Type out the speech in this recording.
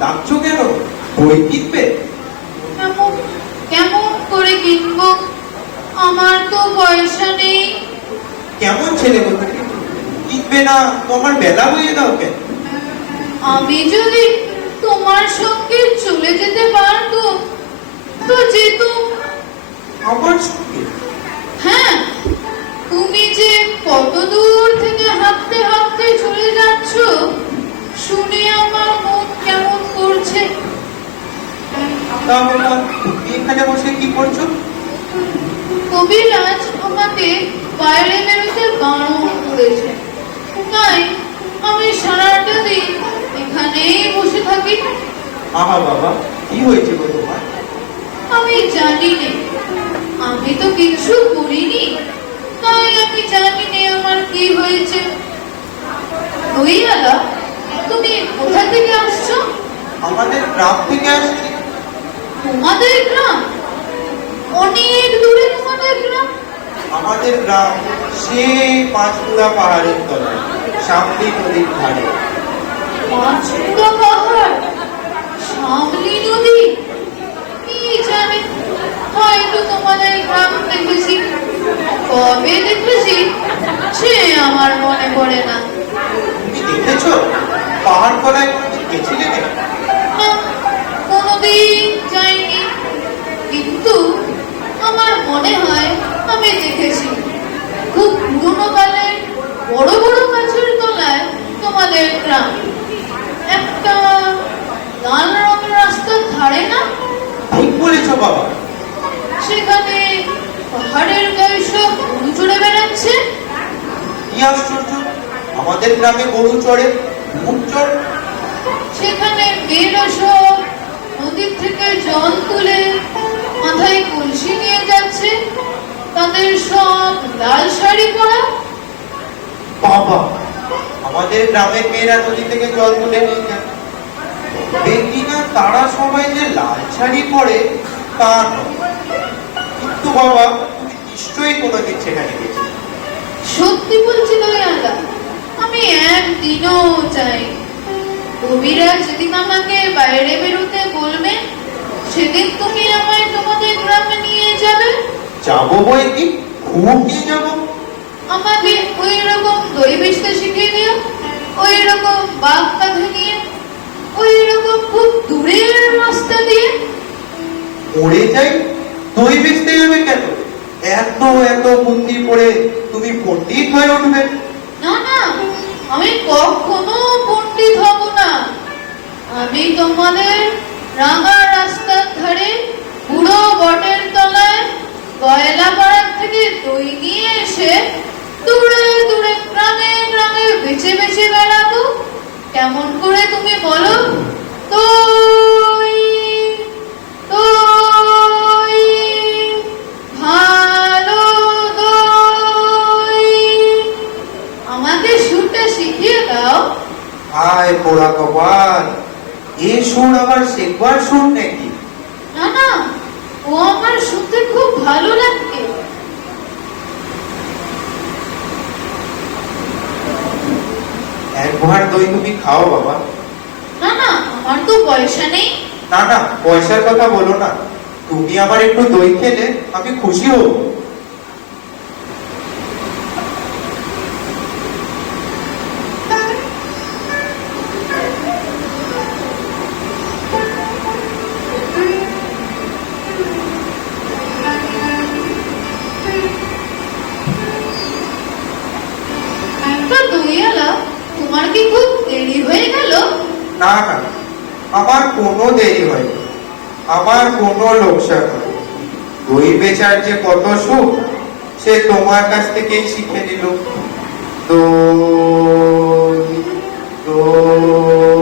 ডাকছো কেন? বই কিনবে? কেমন করে কিনবো? আমার তো পয়সা নেই। কেমন ছেলে গো তুমি? কিনবে না তোমার বেলা হয়ে দাও কেন? আমি যদি তোমার সঙ্গে চলে যেতে পারতো তো যেতুম। আমার সঙ্গে? হ্যাঁ, তুমি যে কত দূর থেকে হাঁটতে হাঁটতে চলে যাচ্ছ শুনে আমার মন কেমন করছে। তাহলে তুমি এখানে বসে কি করছো? কবিরাজ আমাকে বাইরে বেরোতে বারণ করেছে, তাই আমি সারাটা দিন এখানেই বসে থাকি। আহা বাবা, কি হয়েছে গো তোমার? আমি জানি না, আমি তো কিছু করিনি, তাই আমি জানি না আমার কি হয়েছে। দইয়ালা, তুমি কোথা থেকে আসছো? আমাদের গ্রাম থেকে আসছি। তোমাদের গ্রাম? অনেক দূরে তোমাদের গ্রাম? আমাদের গ্রাম সে পাঁচপুরা পাহাড়ের তলায়, সামনে নদীর ধারে। পাঁচপুরা পাহাড়, সামলি নদী, কি জানে, হয়তো তোমাদের গ্রাম দেখেছি, কবে দেখেছি সে আমার মনে পড়ে না। তুমি দেখেছো? পাহাড় তলায় কোনোদিন গেছিলে নাকি? না, কোনোদিন যাইনি, কিন্তু আমার মনে হয় আমি দেখেছি খুব পুরোনো কালের বড় বড় গাছের তলায় তোমাদের গ্রাম। একটা লাল রঙের রাস্তার ধারে না? ঠিক বলেছো বাবা। সেখানে পাহাড়ের গায়ে সব গরু চড়ে বেড়াচ্ছে। কি আশ্চর্য, আমাদের গ্রামে গরু চড়ে, উট চড়ে। সেখানে মেয়েরা সব নদীর থেকে জল তুলে মাথায় কলসি নিয়ে যাচ্ছে, তাদের সব লাল শাড়ি পরা। বাবা, আমাদের গ্রামের মেয়েরা নদী থেকে জল তুলে নিয়ে যায়। দেখি না তারা সবাই যে লাল শাড়ি পরে তা নয়। কিন্তু বাবা, তুমি নিশ্চয়ই কোনোদিন সেখানে গেছো। সত্যি বলছি দয়ালা, আমি একদিনও চাই। কবিরাজ যেদিন আমাকে বাইরে বেরোতে বলবেন সেদিন তুমি আমায় তোমাদের গ্রামে নিয়ে যাবে। যাবো বই কি, খুব নিয়ে যাবো। আমাকে ওই রকম দই বেচতে শিখিয়ে দিও, ওই রকম বাঘ কাঁধে নিয়ে, ওই রকম খুব দূরের রাস্তা দিয়ে। পড়ে যাই, দই বেচতে যাবে কেন? এত এত বুদ্ধি করে তুমি পণ্ডিত হয়ে উঠবে। না না, আমি কখনো পণ্ডিত হব না। আমি তোমাদের রাঙা রাস্তার ধারে বুড়ো বটের তলায় কয়লা পাড়ার থেকে দই নিয়ে এসে দূরে দূরে গ্রামে গ্রামে বেচে বেচে বেড়াবো। কেমন করে তুমি বলো? দই দই, ভালো দই, আমাকে সুরটা শিখিয়ে দাও। আয় পোড়া কপাল, এ সুর আবার শেখবার সুর নাকি? না না, ও আমার শুনতে খুব ভালো লাগে। একবার দই তুমি খাও বাবা। না না, আমার তো পয়সা নেই। না না, পয়সার কথা বলো না। তুমি আমার একটু দই খেলে আমি খুশি হব। না না, আমার কোনো দেরি হয়নি, আমার কোনো লোকসান হয়নি। দই বেচার যে কত সুখ সে তোমার কাছ থেকেই শিখে নিল। দই দই